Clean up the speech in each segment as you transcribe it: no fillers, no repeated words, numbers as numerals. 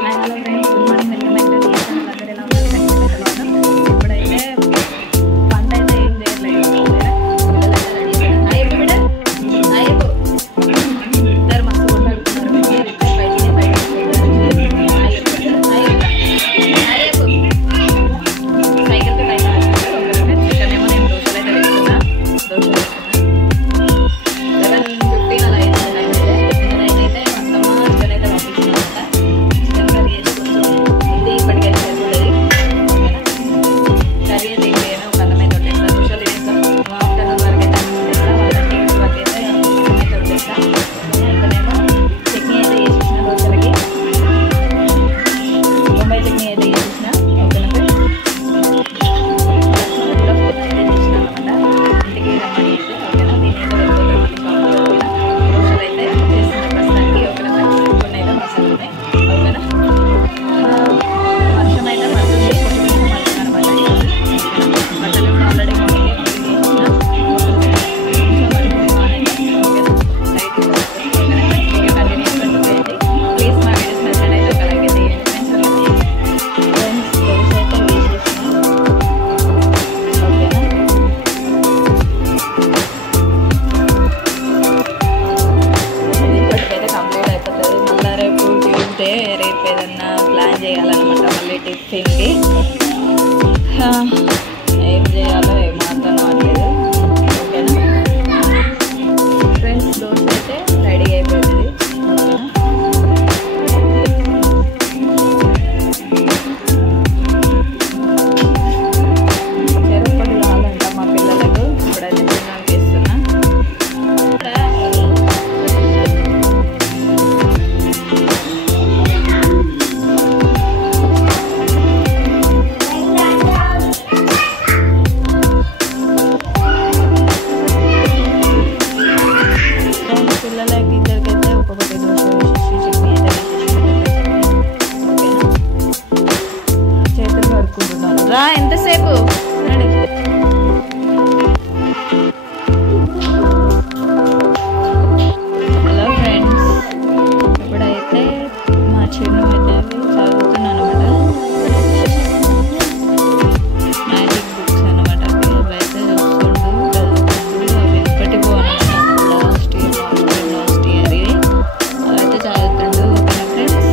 Hello friends, good morning. Welcome back to the channel. అందరూ ఎలా ఉన్నారు? ఇప్పుడైతే వంట అయితే ఏం చేయట్లేదు. మస్తు కొట్లాడుతున్నారు. సైకిల్తో టైం ఇక్కడనేమో నేను దోశలు అయితే వేస్తున్నా. దోశలు 11:15 అలా అయితే టైం అయితే నేనైతే మొత్తమ్మ ఇక్కడైతే పంపించిందన్నమాట. కర్రీ అయితే కొంచెం ఇది ఇప్పటికైతే సరిపోతుంది. కర్రీ అయితే ఏం చేయను, ఒక అన్నం అయితే వడ్డేస్తా. దోశలు వేస్తాం. ఆఫ్టర్నూన్ వరకు అయితే అన్నం వడ్డేస్తా. 1:30 వరకు అయితే అన్నం అయితే వడ్డేస్తా. ఇక్కడేమో చట్నీ అయితే వేసేసిన దోశలకి. బొంబాయి చట్నీ అయితే వేసేసిన. ఓకేనా ఫ్రెండ్స్? కూడా ఫోన్ అయితే చేసిన అనమాట. ఇంటికి రమ్మని అయితే ఓకేనా. దీని అయితే వెళ్ళిపోతాం. మళ్ళీ షాప్కి దోశలు అయితే చేస్తున్న ప్రస్తుతానికి. ఓకేనా ఫ్రెండ్స్? కొన్ని అయితే మసాలు ఉన్నాయి. ఓకేనా. వర్షం అయితే పడుతుంది. కొంచెం పడుతుంది అనమాట ఈరోజు. బట్టలు కూడా ఆల్రెడీ మార్నింగే చేసిన. కొంచెం పడుతుంది మానైతే. ఓకేనా. లైట్ ఓకేనా. కంటిన్యూస్ పెట్టుకోండి. ప్లీజ్ మా వీడియోస్ నచ్చినట్టయితే ఒక లైక్ అయితే వేయండి ఫ్రెండ్స్. ఫ్రెండ్స్ దోశ అయితే వేసేసిన. ఓకేనా. ఇది ఇప్పటికైతే కంప్లీట్ అయిపోతుంది. మళ్ళీ రేపు ట్యూస్డే, రేపు ఏదన్నా ప్లాన్ చేయాలన్నమాట మళ్ళీ టిఫిన్కి. ఏం చేయాలో ఏం మాత్రం అవ్వట్లేదు. ఓకేనా ఫ్రెండ్స్. దోశ అయితే రెడీ అయిపోయింది. ఓకేనా. చెరుకు కావాలంట మా పిల్లలకు. ఇప్పుడైతే చిన్నకి ఇస్తున్నా. పిల్లలకి ఇద్దరికైతే ఒక్కొక్కటి దోశ వేసేసి చట్నీ అయితే వేసేసి. ఓకేనా. చేతులు కడుక్కుంటున్నారు. రా ఎంతసేపు నడు. హలో ఫ్రెండ్స్, ఇప్పుడైతే మా చిన్న అయితే చదువుతున్నాను అనమాట. మ్యాజిక్ బుక్స్ అనమాట. పేర్లు అయితే చూస్తుండు చదువుతుండు. అవి ఎప్పటి పోనమాట. లాస్ట్ ఇయర్ అవైతే చదువుతుండు. ఓకేనా ఫ్రెండ్స్.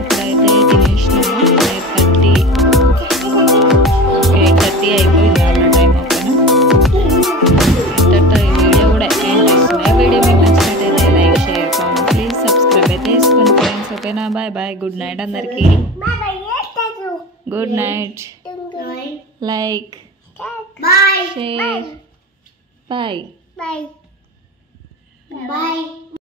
ఇప్పుడైతే తినేసినాము. 8:30 అయిపోయింది వాళ్ళ టైం. ఓకేనా. ఇంతటితో ఈ వీడియో కూడా ఎండ్ చేస్తున్నాయి. వీడియో మీకు నచ్చినట్టయితే like, share, comment, please subscribe అయితే చేసుకోండి ఫ్రెండ్స్. ఓకేనా. Bye bye. గుడ్ నైట్ అందరికీ. Good night. Like, share. Bye.